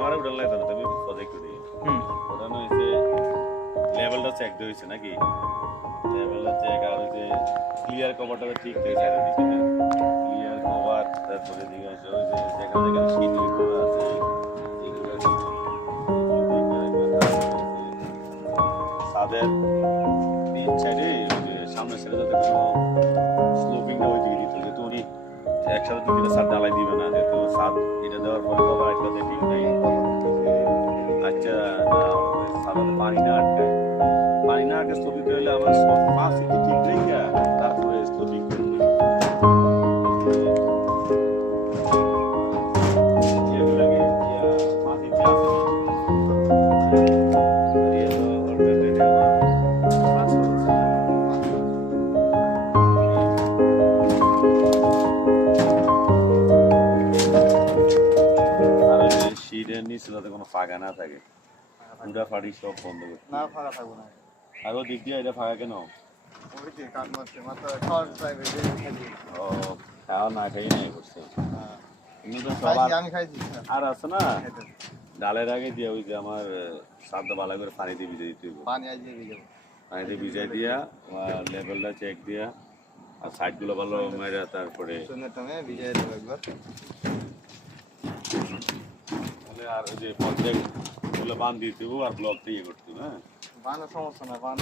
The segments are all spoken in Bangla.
আমার উঠান লাগতো না তুমি প্রজেক্ট করি ওখানে হয়েছে লেভেলটা চেক হয়েছে নাকি লেভেলটা চেক আর হয়েছে ক্লিয়ার কভারটা ঠিক থেকে চারিদিকে ক্লিয়ার কভার তারপরে দিকে আসে ওই যে যেখানে যেখানে শীত কভার আছে এগুলো ছাদের তিন সাইডে সামনের সাইডে যাতে কোনো স্লোপিং না ওই দিকে দিতে যেহেতু উনি একসাথে দু তিনটা ছাদ ঢালাই দিবে না যেহেতু ছাদ এটা দেওয়ার পরে কভার একটা ঠিক নাই আচ্ছা ছাদে পানি না আটকায় পানি না আটকে স্থগিত হইলে আমার 5 ইঞ্চি ঠিক রেখে তারপরে স্থগিত করবে এগুলোকে 5 ইঞ্চি আছে নিচে যাতে কোনো ফাঁকা না থাকে পুরা ফাড়ি সব বন্ধ করতে না ফাঁকা থাকবো না আর ও দিক দিয়ে এটা ফাঁকা কেন ওই যে কান মারছে মাথা খাওয়ার চাইবে ও খাওয়া না খাই নাই করছে আমি খাইছি আর আছে না ডালের আগে দিয়ে ওই যে আমার সাদা বালা করে পানি দিয়ে ভিজে দিতে হবে পানি আইয়ে ভিজাবো পানিতে ভিজাই দিয়া লেভেলটা চেক দিয়া আর সাইডগুলো ভালো মেরে তারপরে সুন্দরতমে ভিজিয়ে দেবো একবার আর ওই যে প্রজেক্ট গুলো বান দিতে হবে আর ব্লক দিয়ে করতে হবে হ্যাঁ বানের সমস্যা না বান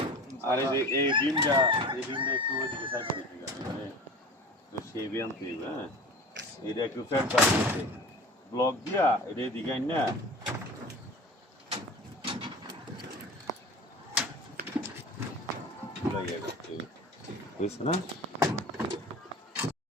আর এই বিমটা একটু ওইদিকে সাইডে দিতে হবে মানে তো সেই বিয়াম তুই হ্যাঁ এটা একটু ফ্যাট পাচ্ছে ব্লক দিয়া এটা দিকে না লাগিয়ে করতে বুঝছ না